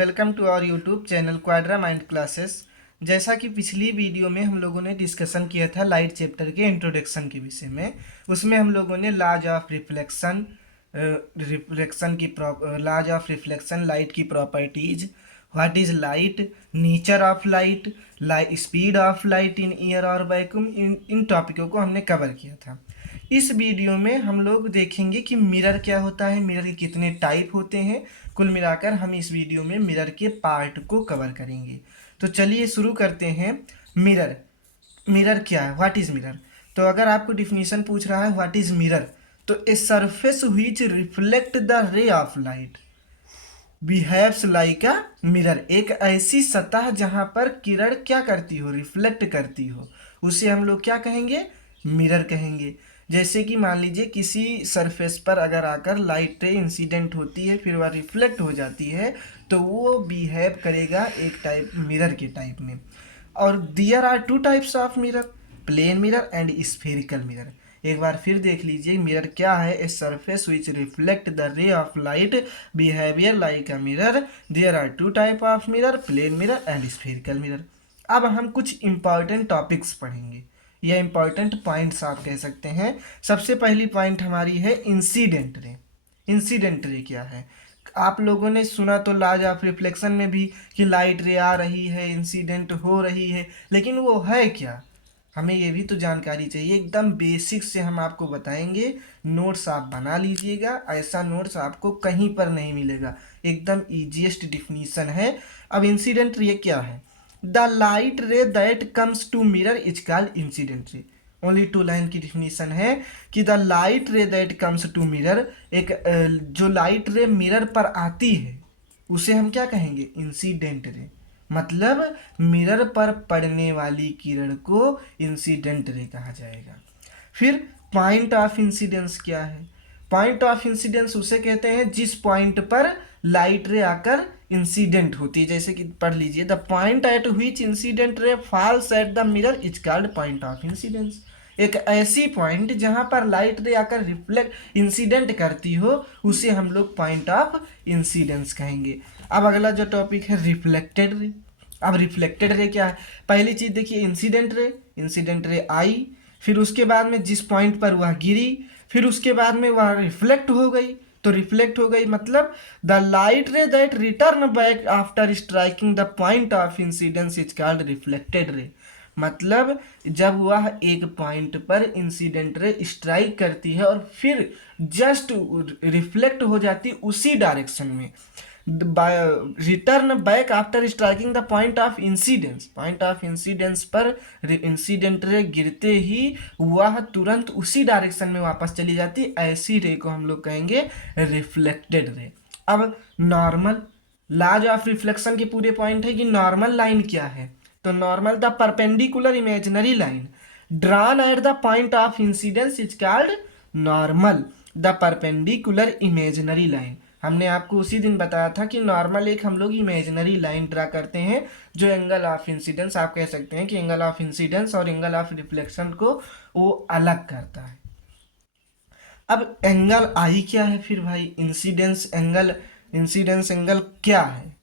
Welcome to our YouTube channel Quadra Mind Classes. जैसा कि पिछली वीडियो में हम लोगों ने डिस्कशन किया था लाइट चैप्टर के इंट्रोडक्शन के विषय में, उसमें हम लोगों ने लाज ऑफ रिफ्लेक्शन लाज ऑफ रिफ्लेक्शन, लाइट की properties, what is light, nature of light, speed of light in air और वैक्यूम, इन टॉपिकों को हमने कवर किया था। इस वीडियो में हम लोग देखेंगे कि मिरर क्या होता है, मिरर के कितने टाइप होते हैं। कुल मिलाकर हम इस वीडियो में मिरर के पार्ट को कवर करेंगे। तो चलिए शुरू करते हैं। मिरर मिरर क्या है, व्हाट इज मिरर। तो अगर आपको डिफिनीशन पूछ रहा है व्हाट इज मिरर, तो a surface which reflect the ray of light behaves like a mirror. एक ऐसी सतह जहां पर किरण क्या करती हो, रिफ्लेक्ट करती हो, उसे हम लोग क्या कहेंगे, मिरर कहेंगे। जैसे कि मान लीजिए किसी सरफेस पर अगर आकर लाइट इंसिडेंट होती है, फिर वह रिफ्लेक्ट हो जाती है, तो वो बिहेव करेगा एक टाइप मिरर के टाइप में। और there are two types of mirror, plane mirror and spherical mirror. एक बार फिर देख लीजिए मिरर क्या है। A surface which reflect the ray of light behaviour like a mirror. There are two type of mirror, plane mirror and spherical mirror. अब हम कुछ इंपॉर्टेंट टॉपिक्स पढ़ेंगे, या इंपॉर्टेंट पॉइंट्स आप कह सकते हैं। सबसे पहली पॉइंट हमारी है इंसिडेंट रे। इंसिडेंट रे क्या है, आप लोगों ने सुना तो लाज ऑफ रिफ्लेक्शन में भी कि लाइट रे आ रही है, इंसिडेंट हो रही है, लेकिन वो है क्या, हमें ये भी तो जानकारी चाहिए। एकदम बेसिक से हम आपको बताएंगे। नोट्स आप बना लीजिएगा, ऐसा नोट्स आपको कहीं पर नहीं मिलेगा, एकदम ईजीएस्ट डिफिनीशन है। अब इंसिडेंट रे क्या है, the light ray that comes to mirror is called incident ray. Only two line की डिफिनीशन है कि the light ray that comes to mirror, एक जो लाइट रे मिरर पर आती है उसे हम क्या कहेंगे, इंसिडेंट रे। मतलब मिरर पर पड़ने वाली किरण को इंसिडेंट रे कहा जाएगा। फिर पॉइंट ऑफ इंसिडेंस क्या है, पॉइंट ऑफ इंसिडेंस उसे कहते हैं जिस पॉइंट पर लाइट रे आकर इंसिडेंट होती है। जैसे कि पढ़ लीजिए, the point at which incident ray falls at the mirror is called point of incidence. एक ऐसी पॉइंट जहां पर लाइट रे आकर रिफ्लेक्ट इंसिडेंट करती हो, उसे हम लोग पॉइंट ऑफ इंसिडेंस कहेंगे। अब अगला जो टॉपिक है रिफ्लेक्टेड रे। अब रिफ्लेक्टेड रे क्या है, पहली चीज देखिए इंसिडेंट रे, इंसिडेंट रे आई, फिर उसके बाद में जिस पॉइंट पर वह गिरी, फिर उसके बाद में वह रिफ्लेक्ट हो गई। तो रिफ्लेक्ट हो गई मतलब the light ray that return back after striking the point of incidence is called reflected ray. मतलब जब वह एक पॉइंट पर इंसिडेंट रे स्ट्राइक करती है और फिर जस्ट रिफ्लेक्ट हो जाती उसी डायरेक्शन में, return back after striking the point of incidence, point of incidence पर इंसिडेंट रे गिरते ही वह तुरंत उसी डायरेक्शन में वापस चली जाती, ऐसी रे को हम लोग कहेंगे रिफ्लेक्टेड रे। अब नॉर्मल, लाज ऑफ रिफ्लेक्शन के पूरे पॉइंट है कि नॉर्मल लाइन क्या है। तो normal the perpendicular imaginary line drawn at the point of incidence is called normal. The perpendicular imaginary line, हमने आपको उसी दिन बताया था कि नॉर्मल एक हम लोग इमेजिनरी लाइन ड्रा करते हैं जो एंगल ऑफ इंसिडेंस, आप कह सकते हैं कि एंगल ऑफ इंसिडेंस और एंगल ऑफ रिफ्लेक्शन को वो अलग करता है। अब एंगल आई क्या है फिर भाई, इंसिडेंस एंगल, इंसिडेंस एंगल क्या है,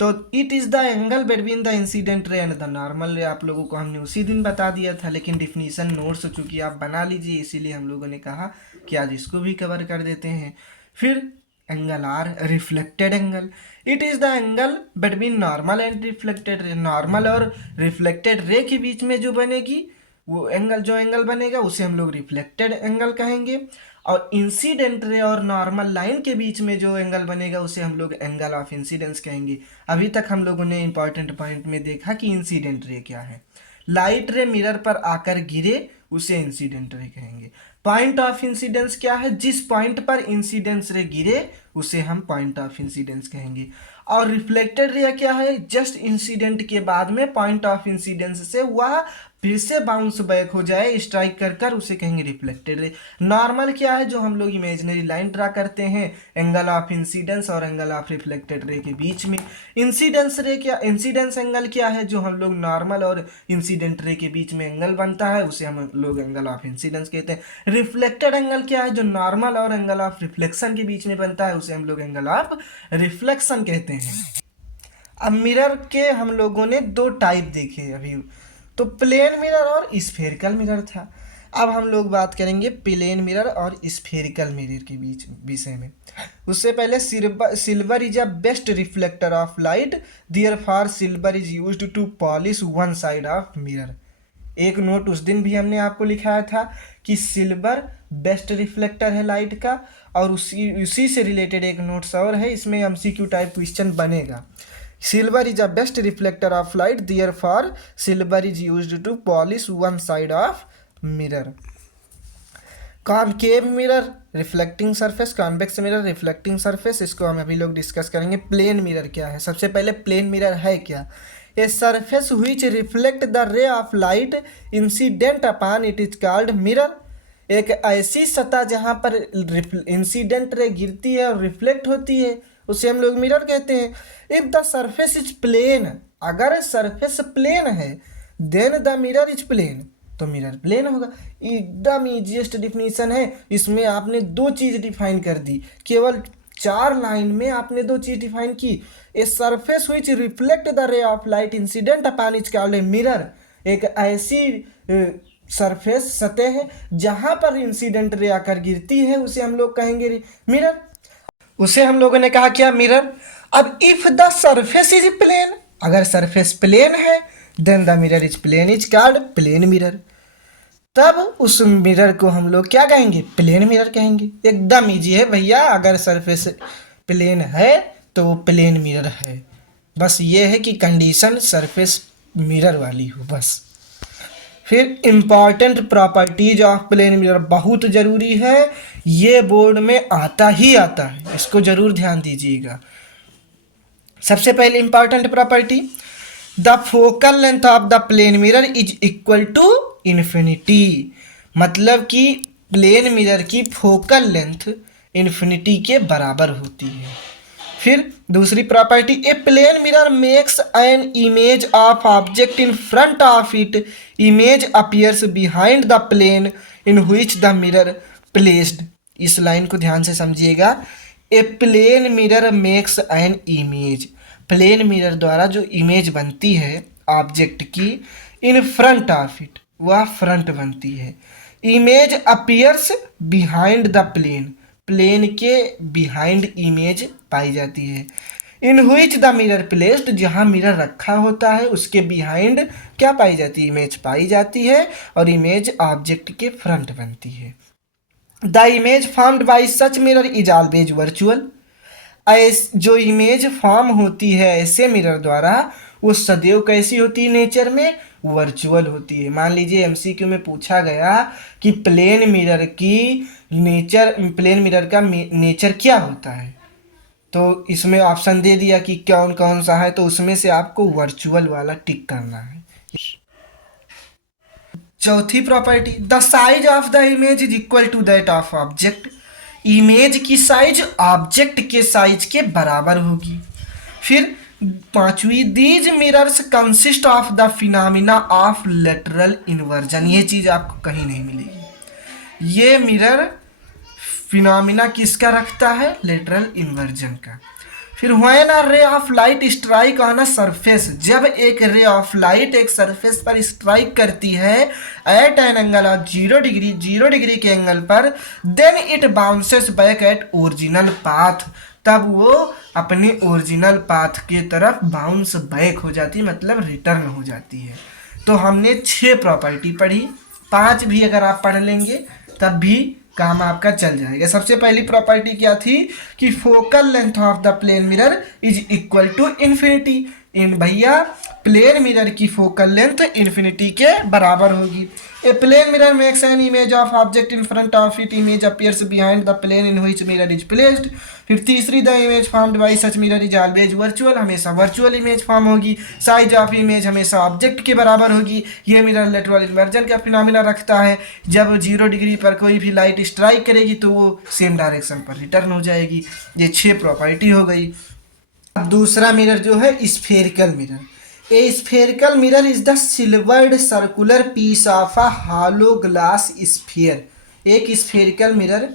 तो it is the angle between the incident ray and the normal रे। आप लोगों को हमने उसी दिन बता दिया था, लेकिन डिफिनीशन नोट्स चूंकि आप बना लीजिए, इसीलिए हम लोगों ने कहा कि आज इसको भी कवर कर देते हैं। फिर angle R, reflected angle, it is the angle between normal and reflected ray. Normal और रिफ्लेक्टेड रे के बीच में जो बनेगी वो एंगल, जो एंगल बनेगा उसे हम लोग रिफ्लेक्टेड एंगल कहेंगे। और इंसिडेंट रे और नॉर्मल लाइन के बीच में जो एंगल बनेगा उसे हम लोग एंगल ऑफ इंसिडेंस कहेंगे। अभी तक हम लोगों ने इंपॉर्टेंट पॉइंट में देखा कि इंसिडेंट रे क्या है, लाइट रे मिरर पर आकर गिरे उसे इंसिडेंट रे कहेंगे। पॉइंट ऑफ इंसिडेंस क्या है, जिस पॉइंट पर इंसिडेंस रे गिरे उसे हम पॉइंट ऑफ इंसिडेंस कहेंगे। और रिफ्लेक्टेड रे क्या है, जस्ट इंसिडेंट के बाद में पॉइंट ऑफ इंसिडेंस से वह फिर से बाउंस बैक हो जाए स्ट्राइक कर कर, उसे कहेंगे रिफ्लेक्टेड रे। नॉर्मल क्या है, जो हम लोग इमेजिनरी लाइन ड्रा करते हैं एंगल ऑफ इंसिडेंस और एंगल ऑफ रिफ्लेक्टेड रे के बीच में। इंसिडेंस रे क्या, इंसिडेंस एंगल क्या है, जो हम लोग नॉर्मल और इंसिडेंट रे के बीच में एंगल बनता है उसे हम लोग एंगल ऑफ इंसिडेंस कहते हैं। रिफ्लेक्टेड एंगल क्या है, जो नॉर्मल और एंगल ऑफ रिफ्लेक्शन के बीच में बनता है उसे हम लोग एंगल ऑफ रिफ्लेक्शन कहते हैं। अब मिरर के हम लोगों ने दो टाइप देखे अभी, तो प्लेन मिरर और स्फेरिकल मिरर था। अब हम लोग बात करेंगे प्लेन मिरर और स्फेरिकल मिरर के बीच विषय में। उससे पहले silver is a best reflector of light, therefore silver is used to polish one side of mirror. एक नोट उस दिन भी हमने आपको लिखाया था कि सिल्वर बेस्ट रिफ्लेक्टर है लाइट का, और उसी से रिलेटेड एक नोट्स और है, इसमें एमसीक्यू टाइप क्वेश्चन बनेगा। Silver is a best reflector of light, therefore silver is used to polish one side of mirror. Concave mirror reflecting surface, convex mirror reflecting surface, इसको हम अभी लोग डिस्कस करेंगे। प्लेन मिरर क्या है? सबसे पहले प्लेन मिरर है क्या? A surface which reflect the ray of light incident upon it is called mirror. एक ऐसी सतह जहाँ पर इंसिडेंट रे गिरती है और रिफ्लेक्ट होती है, उसे हम लोग मिरर कहते हैं। If the surface is plane, अगर सरफेस प्लेन है, then the mirror is plane, तो मिरर प्लेन होगा। एकदम इजीएस्ट डिफिनीशन है, इसमें आपने दो चीज डिफाइन कर दी, केवल 4 लाइन में आपने दो चीज डिफाइन की। A surface which reflect the ray of light incident upon it called a mirror. एक ऐसी सरफेस सतह है जहां पर इंसिडेंट रे आकर गिरती है, उसे हम लोग कहेंगे मिरर। उसे हम लोगों ने कहा क्या? मिरर। अब if the surface is plane, अगर सरफेस प्लेन है, then the mirror is plane is called plane mirror. तब उस मिरर को हम लोग क्या कहेंगे? प्लेन मिरर कहेंगे। एकदम इजी है भैया, अगर सरफेस प्लेन है तो वो प्लेन मिरर है। बस ये है कि कंडीशन सरफेस मिरर वाली हो बस। फिर important properties of plane mirror बहुत ज़रूरी है, ये बोर्ड में आता ही आता है, इसको ज़रूर ध्यान दीजिएगा। सबसे पहले important property, the focal length of the plane mirror is equal to infinity. मतलब कि प्लेन मिरर की फोकल लेंथ इन्फिनिटी के बराबर होती है। फिर दूसरी property, a plane mirror makes an image of object in front of it, image appears behind the plane in which the mirror placed. इस लाइन को ध्यान से समझिएगा। A plane mirror makes an image, plane mirror द्वारा जो image बनती है object की, इन फ्रंट ऑफ इट, वह फ्रंट बनती है। Image appears behind the plane, plane के बिहाइंड इमेज पाई जाती है। In which the mirror placed, जहाँ मिरर रखा होता है उसके बिहाइंड क्या पाई जाती है? इमेज पाई जाती है, और इमेज ऑब्जेक्ट के फ्रंट बनती है। The image formed by such mirror is always virtual. जो इमेज फॉर्म होती है ऐसे मिरर द्वारा, वो सदैव कैसी होती है? नेचर में वर्चुअल होती है। मान लीजिए एमसीक्यू में पूछा गया कि प्लेन मिरर का नेचर क्या होता है, तो इसमें ऑप्शन दे दिया कि कौन कौन सा है, तो उसमें से आपको वर्चुअल वाला टिक करना है। चौथी property, the size of the image is equal to that of object. Image की साइज ऑब्जेक्ट के साइज के बराबर होगी। फिर पांचवी, these mirrors consist of the phenomena of lateral inversion. ये चीज आपको कहीं नहीं मिलेगी। ये मिरर फिनोमिना किसका रखता है? लेटरल इन्वर्जन का। फिर when a ray of light strike on a surface, जब एक रे ऑफ लाइट एक सरफेस पर स्ट्राइक करती है at an angle of 0 degree, 0 degree के एंगल पर, then it bounces back at original path, तब वो अपने ओरिजिनल पाथ के तरफ बाउंस बैक हो जाती है, मतलब रिटर्न हो जाती है। तो हमने 6 प्रॉपर्टी पढ़ी, 5 भी अगर आप पढ़ लेंगे तब भी काम आपका चल जाएगा। सबसे पहली प्रॉपर्टी क्या थी कि focal length of the plane mirror is equal to infinity. इन भैया प्लेन मिरर की फोकल लेंथ इन्फिनिटी के बराबर होगी। A plane mirror makes an image of object in front of it, image appears behind the plane in which mirror is placed. फिर तीसरी, the image formed by such mirror is always virtual, हमेशा virtual image form होगी। Size of image हमेशा object के बराबर होगी। ये mirror lateral inversion का फिनोमिना रखता है, जब 0 डिग्री पर कोई भी लाइट स्ट्राइक करेगी तो वो सेम डायरेक्शन पर रिटर्न हो जाएगी। ये 6 प्रॉपर्टी हो गई। अब दूसरा मिरर जो है spherical mirror. A spherical mirror is the silvered circular piece of a hollow glass sphere. एक spherical mirror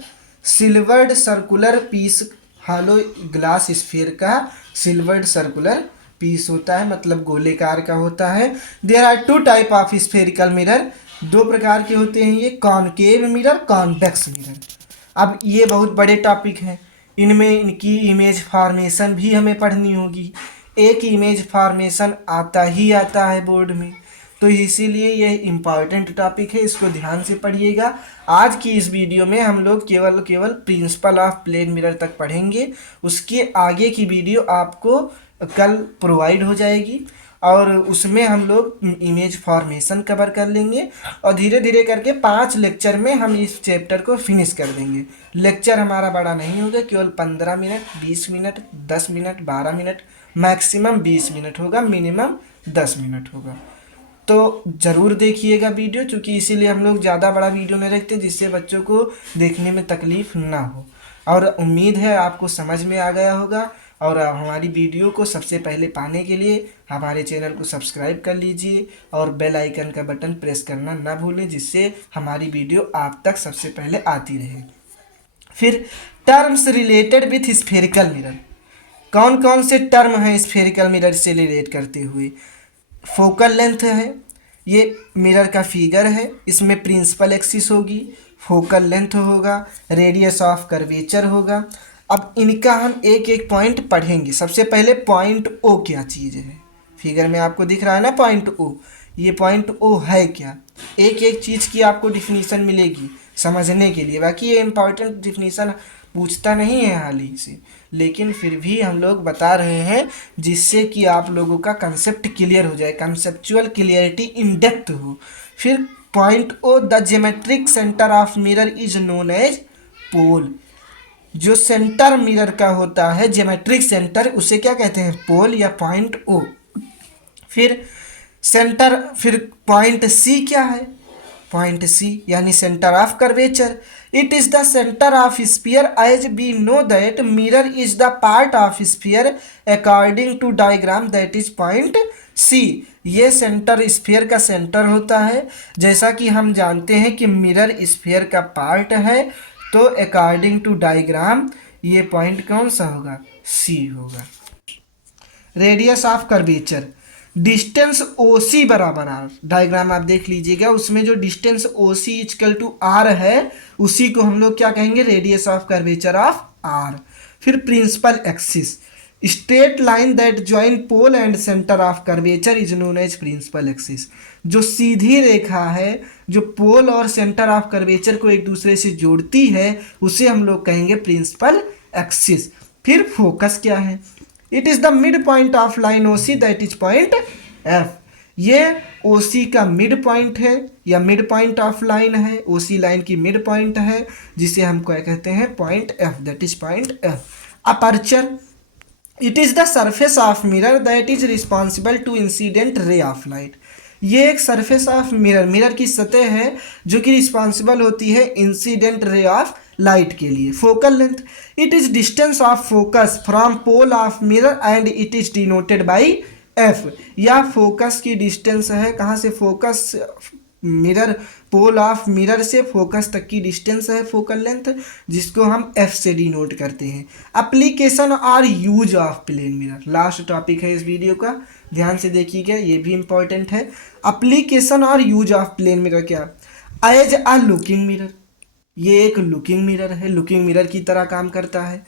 silvered circular piece, hollow glass sphere का सिल्वर्ड सर्कुलर पीस होता है, मतलब गोलेकार का होता है। There are two type of spherical mirror, दो प्रकार के होते हैं ये, कॉनकेव मिरर, कॉन्वेक्स मिरर। अब ये बहुत बड़े टॉपिक हैं, इनमें इनकी इमेज फॉर्मेशन भी हमें पढ़नी होगी। एक इमेज फॉर्मेशन आता ही आता है बोर्ड में, तो इसीलिए यह इम्पॉर्टेंट टॉपिक है, इसको ध्यान से पढ़िएगा। आज की इस वीडियो में हम लोग केवल प्रिंसिपल ऑफ प्लेन मिरर तक पढ़ेंगे, उसके आगे की वीडियो आपको कल प्रोवाइड हो जाएगी और उसमें हम लोग इमेज फॉर्मेशन कवर कर लेंगे और धीरे धीरे करके 5 लेक्चर में हम इस चैप्टर को फिनिश कर देंगे। लेक्चर हमारा बड़ा नहीं होगा, केवल 15 minute, 20 minute, 10 minute, 12 minute, maximum 20 minute होगा, मिनिमम 10 मिनट होगा। तो ज़रूर देखिएगा वीडियो, क्योंकि इसीलिए हम लोग ज़्यादा बड़ा वीडियो नहीं रखते जिससे बच्चों को देखने में तकलीफ़ ना हो। और उम्मीद है आपको समझ में आ गया होगा। और हमारी वीडियो को सबसे पहले पाने के लिए हमारे चैनल को सब्सक्राइब कर लीजिए और बेल आइकन का बटन प्रेस करना ना भूलें, जिससे हमारी वीडियो आप तक सबसे पहले आती रहे। फिर terms related with spherical mirror, कौन कौन से टर्म हैं स्फेरिकल मिरर से रिलेट करते हुए? फोकल लेंथ है, ये मिरर का फिगर है, इसमें प्रिंसिपल एक्सिस होगी, फोकल लेंथ होगा, रेडियस ऑफ कर्वेचर होगा। अब इनका हम एक एक पॉइंट पढ़ेंगे। सबसे पहले पॉइंट ओ क्या चीज़ है? फिगर में आपको दिख रहा है ना पॉइंट ओ, ये पॉइंट ओ है क्या? एक एक चीज़ की आपको डिफिनीशन मिलेगी समझने के लिए। बाकी ये इम्पॉर्टेंट डिफिनीशन पूछता नहीं है हाल ही से, लेकिन फिर भी हम लोग बता रहे हैं जिससे कि आप लोगों का कंसेप्ट क्लियर हो जाए, कंसेप्चुअल क्लियरिटी इन डेप्थ हो। फिर point O, the geometric centre of mirror is known as pole. जो सेंटर मिरर का होता है ज्योमेट्रिक सेंटर, उसे क्या कहते हैं? पोल या पॉइंट ओ। फिर पॉइंट सी क्या है? पॉइंट सी यानी centre of curvature. It is the centre of sphere as we know that mirror is the part of sphere according to diagram, that is point C. ये सेंटर स्फीयर का centre होता है, जैसा कि हम जानते हैं कि मिरर स्फीयर का पार्ट है, तो अकॉर्डिंग टू डायग्राम ये पॉइंट कौन सा होगा? सी होगा। Radius of curvature, distance O C बराबर आर। डायग्राम आप देख लीजिएगा, उसमें जो distance O C equal to R है उसी को हम लोग क्या कहेंगे? Radius of curvature of R. फिर principal axis, straight line that join pole and centre of curvature is known as principal axis. जो सीधी रेखा है जो पोल और सेंटर ऑफ कर्वेचर को एक दूसरे से जोड़ती है उसे हम लोग कहेंगे प्रिंसिपल एक्सिस। फिर फोकस क्या है? It is the mid point of line O C, that is point F. ये ओ सी का मिड पॉइंट है या मिड पॉइंट ऑफ लाइन है, ओ सी लाइन की मिड पॉइंट है, जिसे हम क्या कहते हैं? Point F, that is point F. Aperture, it is the surface of mirror that is responsible to incident ray of light. ये एक सरफेस ऑफ मिरर की सतह है जो कि रिस्पॉन्सिबल होती है इंसिडेंट रे ऑफ लाइट के लिए। Focal length, it is distance of focus from pole of mirror and it is denoted by F. या फोकस की डिस्टेंस है, कहाँ से? Focus mirror, pole of mirror से फोकस तक की डिस्टेंस है फोकल लेंथ, जिसको हम एफ से डिनोट करते हैं। एप्लीकेशन और use of plane mirror, last topic है इस वीडियो का, ध्यान से देखिएगा, ये भी इंपॉर्टेंट है। एप्लीकेशन और यूज ऑफ प्लेन मिरर क्या? एज अ लुकिंग मिरर, ये एक लुकिंग मिरर है, लुकिंग मिरर की तरह काम करता है।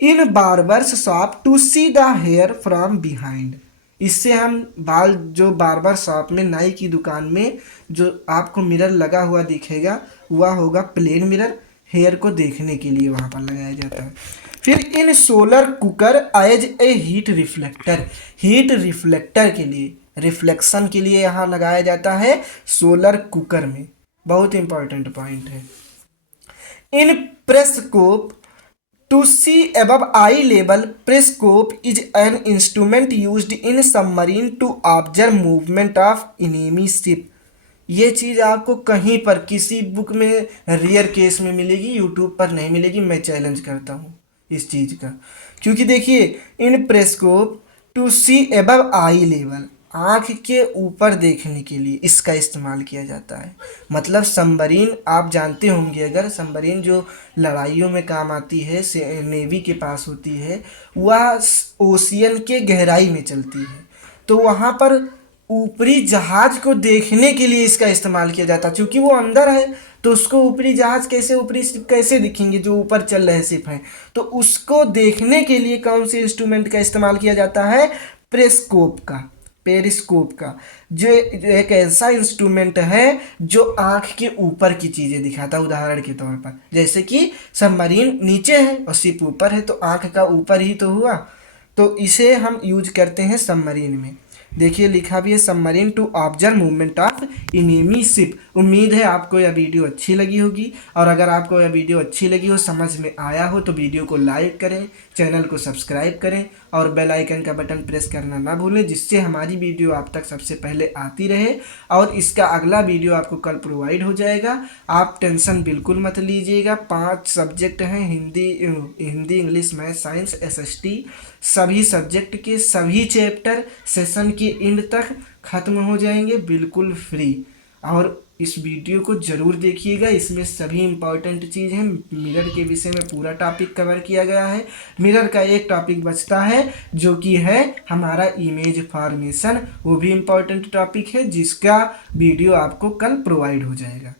In barbers shop to see the hair from behind, इससे हम बाल, जो बार्बर शॉप में, नाई की दुकान में जो आपको मिरर लगा हुआ दिखेगा वह होगा प्लेन मिरर, हेयर को देखने के लिए वहाँ पर लगाया जाता है। फिर in solar cooker as a heat reflector, heat reflector के लिए, रिफ्लेक्शन के लिए यहाँ लगाया जाता है सोलर कुकर में, बहुत इंपॉर्टेंट पॉइंट है। In periscope to see above eye level, periscope is an instrument used in submarine to observe movement of enemy ship। ये चीज़ आपको कहीं पर किसी बुक में रेयर केस में मिलेगी, यूट्यूब पर नहीं मिलेगी। मैं चैलेंज करता हूँ इस चीज़ का, क्योंकि देखिए in periscope to see above eye level, आँख के ऊपर देखने के लिए इसका इस्तेमाल किया जाता है। मतलब सबमरीन आप जानते होंगे, अगर सबमरीन जो लड़ाइयों में काम आती है, नेवी के पास होती है, वह ओशियन के गहराई में चलती है, तो वहाँ पर ऊपरी जहाज को देखने के लिए इसका इस्तेमाल किया जाता है। क्योंकि वो अंदर है तो उसको ऊपरी जहाज कैसे, ऊपरी शिप कैसे दिखेंगे जो ऊपर चल रहे शिप हैं, तो उसको देखने के लिए कौन से इंस्ट्रूमेंट का इस्तेमाल किया जाता है? पेरिस्कोप का, जो एक ऐसा इंस्ट्रूमेंट है जो आँख के ऊपर की चीज़ें दिखाता है। उदाहरण के तौर पर जैसे कि सबमरीन नीचे है और शिप ऊपर है, तो आँख का ऊपर ही तो हुआ, तो इसे हम यूज करते हैं सबमरीन में। देखिए लिखा भी है submarine to observe movement of enemy ship. उम्मीद है आपको यह वीडियो अच्छी लगी होगी, और अगर आपको यह वीडियो अच्छी लगी हो, समझ में आया हो, तो वीडियो को लाइक करें, चैनल को सब्सक्राइब करें और बेल आइकन का बटन प्रेस करना ना भूलें, जिससे हमारी वीडियो आप तक सबसे पहले आती रहे। और इसका अगला वीडियो आपको कल प्रोवाइड हो जाएगा, आप टेंशन बिल्कुल मत लीजिएगा। 5 सब्जेक्ट हैं, Hindi English math science SST, सभी सब्जेक्ट के सभी चैप्टर सेशन के एंड तक ख़त्म हो जाएंगे बिल्कुल फ्री। और इस वीडियो को ज़रूर देखिएगा, इसमें सभी इम्पॉर्टेंट चीज़ हैं। मिरर के विषय में पूरा टॉपिक कवर किया गया है। मिरर का एक टॉपिक बचता है जो कि है हमारा इमेज फॉर्मेशन, वो भी इम्पॉर्टेंट टॉपिक है, जिसका वीडियो आपको कल प्रोवाइड हो जाएगा।